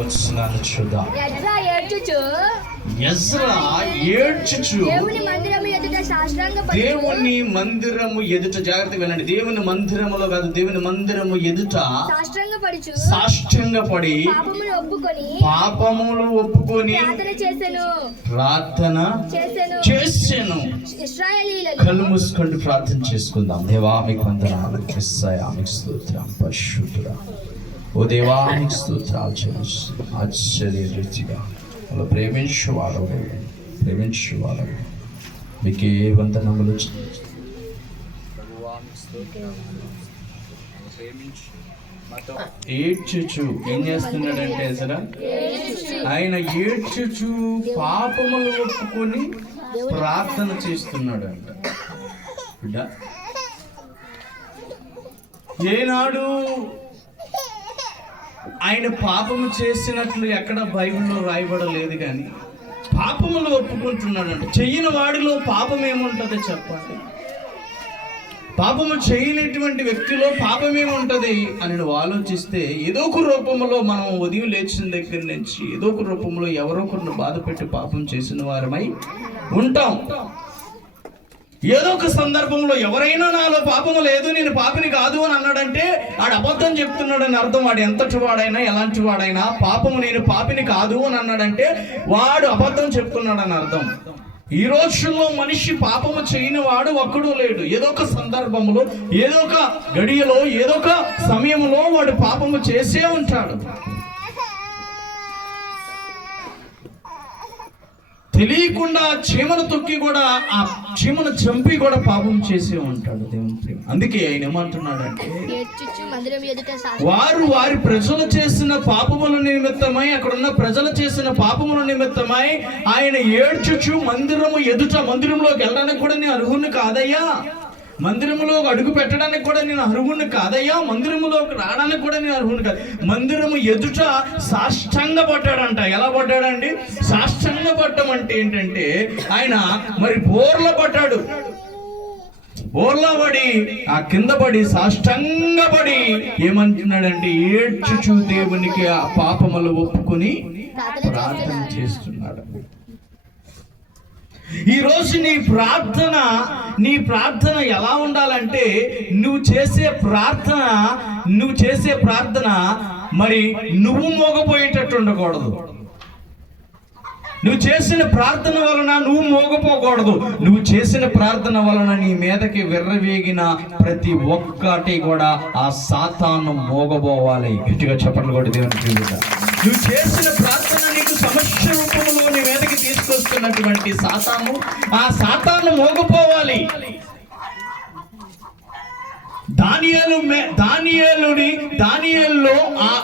వచనాన్ని చూద్దాం. ఎజ్రా ఏడ్చుచు దేవుని మందిరము ఎదుట, జాగ్రత్తగా వినండి, దేవుని మందిరములో కాదు, దేవుని మందిరము ఎదుట సాష్టాంగపడి పాపములు ఒప్పుకొని ప్రార్థన చేసెను. కళ్ళు మూసుకొని ప్రార్థన చేసుకుందాం. దేవా మీకు వందనాలు, యేసయ్యా మీకు స్తోత్రం, పరిశుద్ధుడా ఓ దేవా మీకు స్తోత్రాలు చెల్లిస్తున్నాం. ఆశ్చర్య రీతిగా అలా ప్రేమించేవాడు మీకే వందనములు. ఏడ్చుచు ఏం చేస్తున్నాడంటే సరే, ఆయన ఏడ్చుచు పాపములు ఒప్పుకొని ప్రార్థన చేస్తున్నాడు అంట. బిడ్డ, ఏనాడు ఆయన పాపము చేసినట్లు ఎక్కడ బైబిల్లో రాయబడలేదు, కానీ పాపములు ఒప్పుకుంటున్నాడంట. చెయ్యని వాడిలో పాపం ఏముంటుంది చెప్పండి? పాపము చేయనటువంటి వ్యక్తిలో పాపం ఏముంటుంది అని నువ్వు ఆలోచిస్తే, ఏదో ఒక రూపంలో మనం ఉదయం లేచిన దగ్గర నుంచి ఏదో ఒక రూపంలో ఎవరో ఒకరిని బాధ పెట్టి పాపం చేసిన వారమై ఉంటాం. ఏదో ఒక సందర్భంలో ఎవరైనా నాలో పాపము లేదు, నేను పాపిని కాదు అని అన్నాడంటే వాడు అబద్ధం చెప్తున్నాడని అర్థం. వాడు ఎంతటి వాడైనా ఎలాంటి వాడైనా పాపము నేను పాపిని కాదు అని అన్నాడంటే వాడు అబద్ధం చెప్తున్నాడని అర్థం. ఈ రోజుల్లో మనిషి పాపము చేయని వాడు ఒక్కడూ లేడు. ఏదో ఒక సందర్భంలో, ఏదో ఒక గడియలో, ఏదో ఒక సమయంలో వాడు పాపము చేసే ఉంటాడు. తెలియకుండా చీమను తొక్కి కూడా, ఆ చీమను చంపి కూడా పాపం చేసే ఉంటాడు దేవుని ప్రేమ. అందుకే ఆయన ఏమంటున్నాడంటే, వారి ప్రజలు చేసిన పాపముల నిమిత్తమై, అక్కడున్న ప్రజలు చేసిన పాపముల నిమిత్తమై ఆయన ఏడ్చుచు మందిరము ఎదుట, మందిరంలోకి వెళ్ళడానికి కూడా నేను అర్హుని కాదయ్యా, మందిరములో అడుగు పెట్టడానికి కూడా నేను అర్హుని కాదయ్యా, మందిరములోకి రావడానికి కూడా నేను అర్హుని కాదు, మందిరము ఎదుట సాష్టాంగ పడ్డాడంట. ఎలా పడ్డాడండి? సాష్టాంగ పడ్డం అంటే ఏంటంటే, ఆయన మరి బోర్ల పడ్డాడు. బోర్లా పడి, ఆ కింద పడి, సాష్టాంగ పడి ఏమంటున్నాడంటే, ఏడ్చుచు దేవునికి ఆ పాపములు ఒప్పుకొని ప్రార్థన చేస్తున్నాడు. ఈ రోజు నీ ప్రార్థన ఎలా ఉండాలంటే, నువ్వు చేసే ప్రార్థన మరి నువ్వు మోగపోయేటట్టు ఉండకూడదు. నువ్వు చేసిన ప్రార్థన వలన నువ్వు మోగపోకూడదు. నువ్వు చేసిన ప్రార్థన వలన నీ మీదకి విర్రవేగిన ప్రతి ఒక్కటి కూడా ఆ సాతాను మోగబోవాలి. గట్టిగా చెప్పండి కూడా దేవునికి. నువ్వు చేసిన ప్రార్థన నీకు సమస్య రూపంలో నీ మీదకి తీసుకొస్తున్నటువంటి ఆ సాతాను మోగపోవాలి. దానియేలులో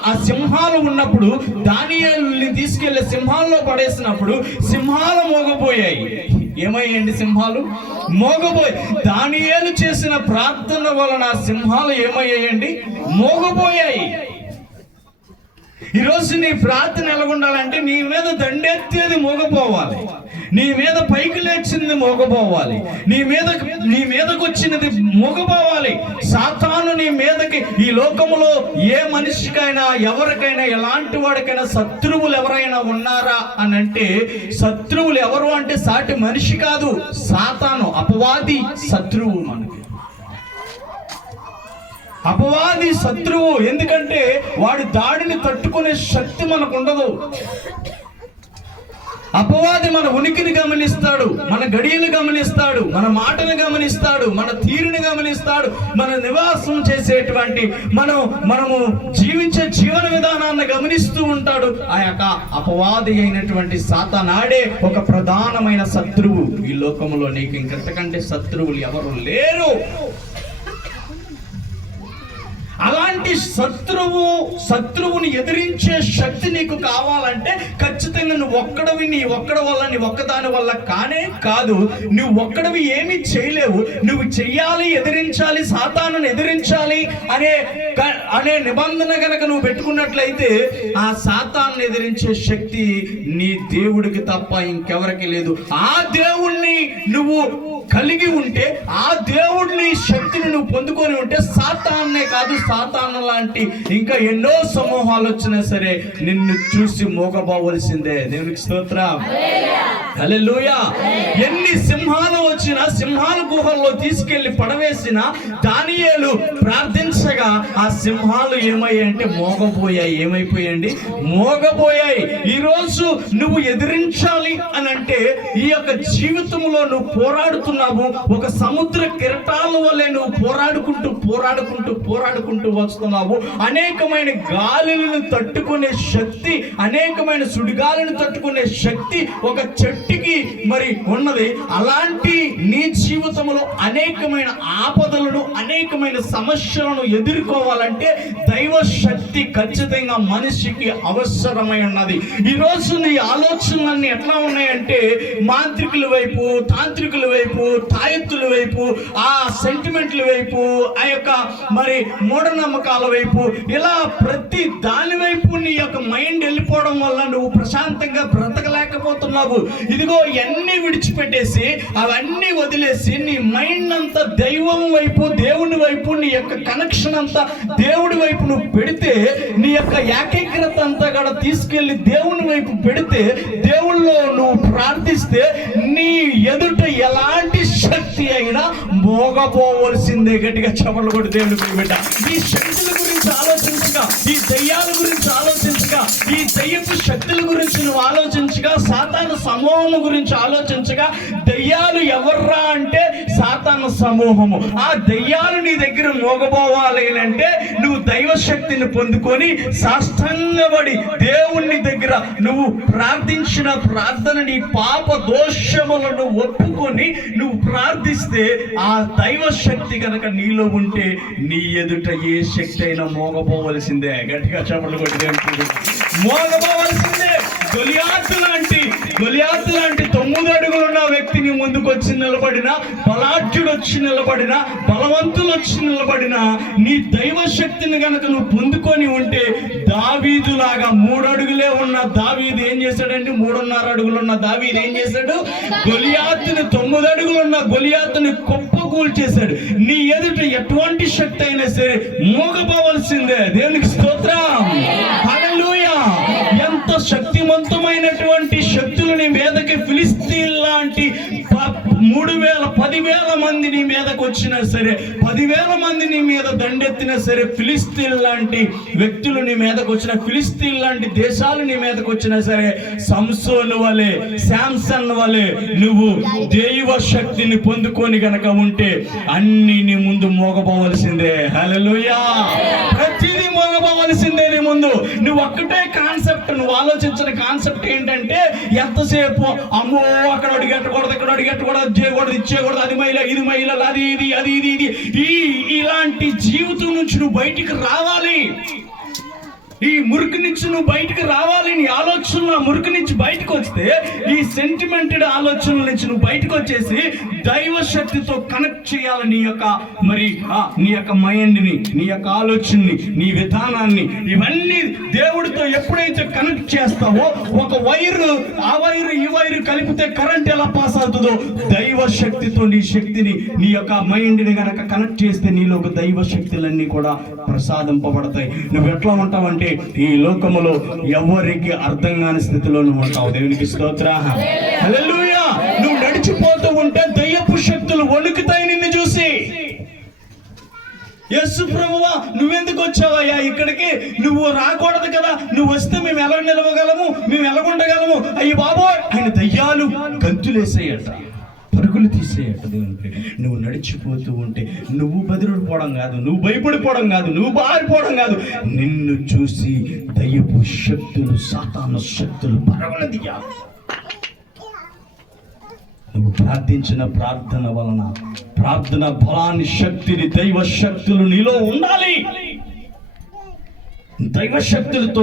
ఆ సింహాలు ఉన్నప్పుడు, దానియేలుని తీసుకెళ్లి సింహాల్లో పడేసినప్పుడు సింహాలు మోగపోయాయి. ఏమయ్యండి? సింహాలు మోగపోయాయి. దానియేలు చేసిన ప్రార్థన వలన సింహాలు ఏమయ్యాయండి? మోగపోయాయి. ఈరోజు నీ ప్రార్థన ఎలాగుండాలంటే, నీ మీద దండెత్తేది మోగపోవాలి, నీ మీద పైకి లేచింది మోగపోవాలి, నీ మీదకి వచ్చినది మోగపోవాలి. సాతాను నీ మీదకి, ఈ లోకములో ఏ మనిషికైనా, ఎవరికైనా, ఎలాంటి వాడికైనా శత్రువులు ఎవరైనా ఉన్నారా అని అంటే, శత్రువులు ఎవరు అంటే సాటి మనిషి కాదు, సాతాను, అపవాది శత్రువు. మనకి అపవాది శత్రువు. ఎందుకంటే వాడి దాడిని తట్టుకునే శక్తి మనకు ఉండదు. అపవాది మన ఉనికిని గమనిస్తాడు, మన గడియలు గమనిస్తాడు, మన మాటను గమనిస్తాడు, మన తీరుని గమనిస్తాడు, మన నివాసం చేసేటువంటి మనము జీవించే జీవన విధానాన్ని గమనిస్తూ ఉంటాడు. ఆ యొక్క అపవాది అయినటువంటి సాతానాడే ఒక ప్రధానమైన శత్రువు. ఈ లోకంలో నీకు ఇంకంతకంటే శత్రువులు ఎవరు లేరు. అలాంటి శత్రువుని ఎదిరించే శక్తి నీకు కావాలంటే ఖచ్చితంగా నువ్వు ఒక్కడవి, నీ ఒక్కదాని వల్ల కానే కాదు. నువ్వు ఒక్కడవి ఏమీ చేయలేవు. నువ్వు చెయ్యాలి, ఎదిరించాలి, సాతానుని ఎదిరించాలి అనే నిబంధన కనుక నువ్వు పెట్టుకున్నట్లయితే, ఆ సాతానుని ఎదిరించే శక్తి నీ దేవుడికి తప్ప ఇంకెవరికి లేదు. ఆ దేవుణ్ణి నువ్వు కలిగి ఉంటే, ఆ దేవుడిని శక్తిని నువ్వు పొందుకొని ఉంటే, సాతాన్నే కాదు, సాతాను లాంటి ఇంకా ఎన్నో సమూహాలు వచ్చినా సరే నిన్ను చూసి మోగపోవలసిందే. దేవునికి స్తోత్రం, హల్లెలూయా. ఎన్ని సింహాలు వచ్చినా, సింహాల గుహల్లో తీసుకెళ్లి పడవేసిన దానియేలు ప్రార్థించగా ఆ సింహాలు ఏమయ్యాయంటే మోగపోయాయి. ఏమైపోయాయండి? మోగపోయాయి. ఈరోజు నువ్వు ఎదిరించాలి అని అంటే ఈ యొక్క జీవితంలో నువ్వు పోరాడుతున్నావు. ఒక సముద్ర కెరటాల వల్లే నువ్వు పోరాడుకుంటూ వస్తున్నావు. అనేకమైన గాలులను తట్టుకునే శక్తి, అనేకమైన సుడిగాలను తట్టుకునే శక్తి ఒక చెట్టుకి మరి ఉన్నది. అలాంటి నీ జీవితంలో అనేకమైన ఆపదలను, అనేకమైన సమస్యలను ఎదుర్కోవాలంటే దైవ శక్తి ఖచ్చితంగా మనిషికి అవసరమై ఉన్నది. ఈరోజు నీ ఆలోచనలన్నీ ఎట్లా ఉన్నాయంటే మాంత్రికుల వైపు, తాంత్రికుల వైపు, తాయెత్తుల వైపు, ఆ సెంటిమెంట్ల వైపు, ఆ యొక్క మరి మూఢనమ్మకాల వైపు, ఇలా ప్రతి దాని వైపు నీ యొక్క మైండ్ వెళ్ళిపోవడం వల్ల నువ్వు ప్రశాంతంగా బ్రతకలేకపోతున్నావు. ఇదిగో ఇవన్నీ విడిచిపెట్టేసి, అవన్నీ వదిలేసి నీ మైండ్ అంతా దైవం వైపు, దేవుని వైపు, నీ యొక్క కనెక్షన్ అంతా దేవుడి వైపు నువ్వు పెడితే, నీ యొక్క ఏకీకృత అంతా కూడా తీసుకెళ్లి దేవుని వైపు పెడితే, దేవుళ్ళో నువ్వు ప్రార్థిస్తే నీ ఎదుట ఎలాంటి శక్తి అయినా మోగపోవలసిందే. గట్టిగా చపలు కొట్టి దేవుని బిడ్డ, ఈ శక్తుల గురించి ఆలోచించగా, ఈ దయ్యాల గురించి ఆలోచించగా, ఈ దయ్యపు శక్తుల గురించి నువ్వు ఆలోచించగా, సాతాను సమూహము గురించి ఆలోచించగా, దయ్యాలు ఎవర్రా అంటే సాతాను సమూహము. ఆ దయ్యాలు నీ దగ్గర మోగపోవాలి అంటే నువ్వు దైవ శక్తిని పొందుకొని సాష్టాంగపడి దేవుని దగ్గర నువ్వు ప్రార్థించిన ప్రార్థన, నీ పాప దోషములను ఒప్పుకొని నువ్వు ప్రార్థిస్తే, ఆ దైవ శక్తి కనుక నీలో ఉంటే నీ ఎదుట ఏ శక్తి అయినా మోగపోవలసిందే. గట్టిగా చప్పట్లు కొట్టి మోగపోవలసిందే. గొలియాతు లాంటి 9 అడుగులున్న వ్యక్తిని ముందుకు వచ్చి నిలబడిన, బలాఢ్యుడు వచ్చి నిలబడిన, బలవంతులు వచ్చి నిలబడిన, నీ దైవ శక్తిని కనుక నువ్వు పొందుకొని ఉంటే, దావీదులాగా 3 అడుగులే ఉన్న దావీదు ఏం చేశాడంటే, 3.5 అడుగులున్న దావీదు ఏం చేశాడు? గొలియాతుని 9 అడుగులున్న గొలియాతుని కూల్చేశాడు. నీ ఎదుట ఎటువంటి శక్తి అయినా సరే మోగపోవలసిందే. దేవునికి స్తోత్రం, హల్లెలూయా. ఎంత శక్తివంతమైనటువంటి శక్తులు నీ మీదకి, ఫిలిస్తీన్ లాంటి 10,000 మంది నీ మీదకి వచ్చినా సరే, 10,000 మంది నీ మీద దండెత్తినా సరే, ఫిలిస్తీన్ లాంటి వ్యక్తులు నీ మీదకి వచ్చిన, ఫిలిస్తీన్ లాంటి దేశాలు నీ మీదకి వచ్చినా సరే, సంసోను వలె, శాంసన్ వలె నువ్వు దైవ శక్తిని పొందుకొని గనక ఉంటే అన్ని నీ ముందు మోగపోవలసిందే. హల్లెలూయా. ప్రతిదీ మోగపోవలసిందే నీ ముందు. నువ్వు ఒక్కటే కాన్సెప్ట్, నువ్వు ఆలోచించిన కాన్సెప్ట్ ఏంటంటే, ఎంతసేపు అమ్మో అక్కడ అడిగట్టకూడదు, ఇక్కడ అడిగట్టకూడదు, చేయకూడదు, ఇచ్చేయకూడదు, అది మహిళ, ఇది మహిళ, అది ఇది, అది ఇది, ఇలాంటి జీవితం నుంచి నువ్వు బయటికి రావాలి. ఈ మురికి నుంచి నువ్వు బయటకు రావాలి. నీ ఆలోచనలు ఆ మురికి నుంచి బయటకు వస్తే, ఈ సెంటిమెంటెడ్ ఆలోచనల నుంచి నువ్వు బయటకు వచ్చేసి దైవ శక్తితో కనెక్ట్ చేయాలి. నీ యొక్క మైండ్ని, నీ యొక్క ఆలోచనని, నీ విధానాన్ని, ఇవన్నీ దేవుడితో ఎప్పుడైతే కనెక్ట్ చేస్తావో, ఒక వైరు ఆ వైరు ఈ వైరు కలిపితే కరెంట్ ఎలా పాస్ అవుతుందో, దైవ శక్తితో నీ శక్తిని, నీ యొక్క మైండ్ని గనక కనెక్ట్ చేస్తే నీలో ఒక దైవ శక్తులన్నీ కూడా ప్రసాదింపబడతాయి. నువ్వు ఎట్లా ఉంటావంటే, ఈ లోకములో ఎవరికి అర్థం కాని స్థితిలో నువ్వు ఉంటావు. దేవునికి స్తోత్రం, హల్లెలూయా. నువ్వు నడిచిపోతూ ఉంటే దయ్యపు శక్తులు వణుకుతాయి నిన్ను చూసి. యేసు ప్రభువా, నువ్వెందుకు వచ్చావయ్యా ఇక్కడికి? నువ్వు రాకూడదు కదా, నువ్వు వస్తే మేము ఎలా నిలవగలము, మేము ఎలా ఉండగలము? అయ్యి బాబోయ్, ఆయన దయ్యాలు గంతులేసాయట, పరుగులు తీసేయట. దేవునికి నువ్వు నడిచిపోతూ ఉంటే నువ్వు బెదిరిపోవడం కాదు, నువ్వు భయపడిపోవడం కాదు, నువ్వు బారిపోవడం కాదు, నిన్ను చూసి దయ్యపు శక్తులు, సాతాను శక్తులు పరుగులు తీయాలి. నువ్వు ప్రార్థించిన ప్రార్థన వలన, ప్రార్థన బలాన్ని, శక్తిని, దైవ శక్తులు నీలో ఉండాలి. దైవ శక్తులతో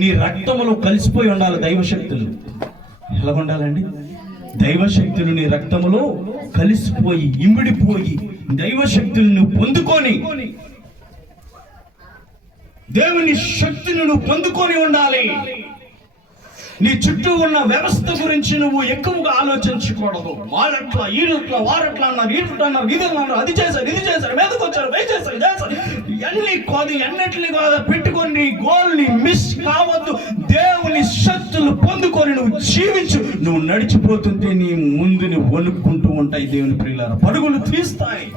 నీ రక్తములో కలిసిపోయి ఉండాలి. దైవ శక్తులు ఎలా ఉండాలండి? దైవ శక్తులు నీ రక్తములో కలిసిపోయి, ఇమిడిపోయి, దైవ శక్తులను పొందుకొని, దేవుని శక్తిని నువ్వు పొందుకొని ఉండాలి. నీ చుట్టూ ఉన్న వ్యవస్థ గురించి నువ్వు ఎక్కువగా ఆలోచించకూడదు. వాళ్ళట్లా వీళ్ళట్లా వారట్లా అన్నారు, వీళ్ళట్లా అన్నారు, ఇది అన్నారు, అది చేశారు, ఇది చేశారు, మీదకి వచ్చారు, వై చేశారు, చేశారు, ఎన్నిటిని కాదు పెట్టుకొని నీ గోల్ని మిస్ కావద్దు. దేవుని శక్తులు పొందుకొని నువ్వు జీవించు. నువ్వు నడిచిపోతుంటే నీ ముందుని వణుక్కుంటూ ఉంటాయి దేవుని ప్రియులారా, పరుగులు తీస్తాయి.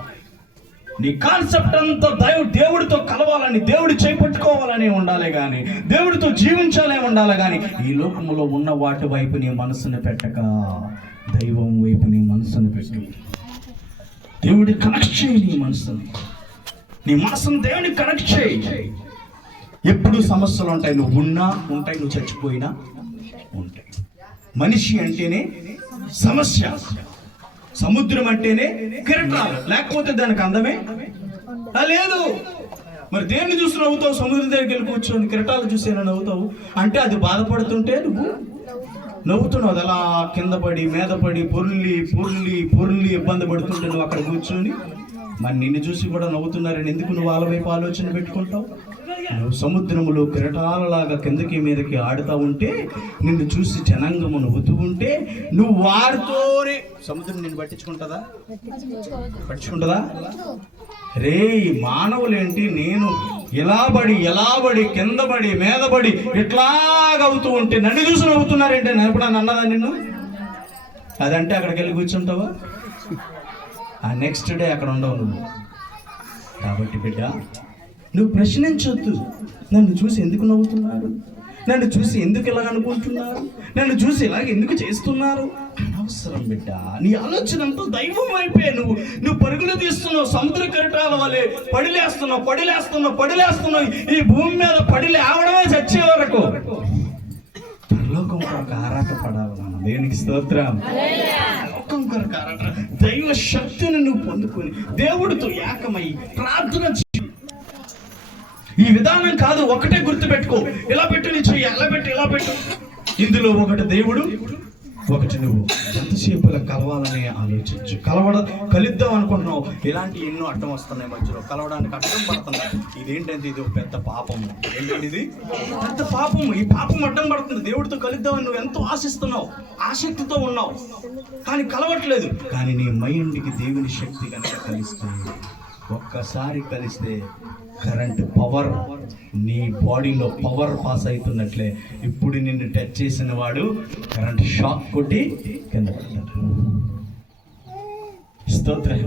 నీ కాన్సెప్ట్ అంతా దేవుడితో కలవాలని, దేవుడి చేపట్టుకోవాలని ఉండాలి కానీ, దేవుడితో జీవించాలే ఉండాలి కానీ, ఈ లోకంలో ఉన్న వాటి వైపు నీ మనసును పెట్టక దైవం వైపు నీ మనసును పెట్టు. దేవుడి కనెక్ట్ చేయి, నీ మనసును దేవుడికి కనెక్ట్ చేయి. ఎప్పుడు సమస్యలు ఉంటాయి, నువ్వు ఉన్నా ఉంటాయి, నువ్వు చచ్చిపోయినా ఉంటాయి. మనిషి అంటేనే సమస్య, సముద్రం అంటేనే కెరటాలు, లేకపోతే దానికి అందమే లేదు. మరి దేన్ని చూసి నవ్వుతావు? సముద్రం దగ్గరికి వెళ్ళి కూర్చొని కెరటాలు చూసేనా నవ్వుతావు? అంటే అది బాధపడుతుంటే నువ్వు నవ్వుతున్నావు. అది అలా కింద పడి మీద పడి పొర్లి పొర్లి పొర్లి ఇబ్బంది పడుతుంటే నువ్వు అక్కడ కూర్చొని మరి నిన్ను చూసి కూడా నవ్వుతున్నారని ఎందుకు నువ్వు వాళ్ళ వైపు ఆలోచన పెట్టుకుంటావు? నువ్వు సముద్రములో కిరటాలలాగా కిందకి మీదకి ఆడుతూ ఉంటే, నిన్ను చూసి జనాంగము నవ్వుతూ ఉంటే, నువ్వు వారితోనే సముద్రం నిన్ను పట్టించుకుంటుందా? రే మానవులేంటి, నేను ఎలా పడి కింద పడి మీద పడి ఇట్లాగవుతూ ఉంటే నన్ను చూసి నవ్వుతున్నారేంటి? నేను ఎప్పుడన్నా అన్నదా నిన్ను? అదంటే అక్కడికి వెళ్ళి కూర్చుంటావా? ఆ నెక్స్ట్ డే అక్కడ ఉండవు నువ్వు. కాబట్టి బిడ్డ, నువ్వు ప్రశ్నించొద్దు. నన్ను చూసి ఎందుకు నవ్వుతున్నారు, నన్ను చూసి ఎందుకు ఇలా అనుకుంటున్నారు, నన్ను చూసి ఇలాగ ఎందుకు చేస్తున్నారు? అనవసరం బిడ్డ. నీ ఆలోచన అంతా దైవం వైపే. నువ్వు పరుగులు తీస్తున్నావు, సముద్ర కెరటాల వలె పడిలేస్తున్నావు. ఈ భూమి మీద పడిలేవడమే చచ్చే వరకు. పరలోకం కొరకు ఆరాట పడాలి మనం. దేవునికి స్తోత్రం. పరలోకం కొరకు ఆరాట, దైవ శక్తిని నువ్వు పొందుకొని దేవుడితో ఏకమై ప్రార్థన. ఈ విధానం కాదు, ఒకటే గుర్తుపెట్టుకో. ఇలా పెట్టు, నీ చెయ్యి అలా పెట్టు, ఇలా పెట్టు. ఇందులో ఒకటి దేవుడు, ఒకటి నువ్వు. ఎంతసేపు ఇలా కలవాలని ఆలోచించు. కలుద్దాం అనుకుంటున్నావు, ఇలాంటి ఎన్నో అడ్డం వస్తున్నాయి మధ్యలో. కలవడానికి అడ్డం పడుతున్నాయి. ఇదేంటంటే ఇది ఒక పెద్ద పాపము. ఏంటంటే ఇది పెద్ద పాపము. ఈ పాపం అడ్డం పడుతుంది. దేవుడితో కలుద్దామని నువ్వు ఎంతో ఆశిస్తున్నావు, ఆసక్తితో ఉన్నావు, కానీ కలవట్లేదు. కానీ నీ మైండ్కి దేవుని శక్తి కనుక కలిస్తే, ఒక్కసారి కలిస్తే కరెంట్ పవర్ నీ బాడీలో పవర్ పాస్ అవుతున్నట్లే ఇప్పుడు నిన్ను టచ్ చేసిన వాడు కరెంట్ షాక్ కొట్టి కింద పడతాడు. స్తోత్రం.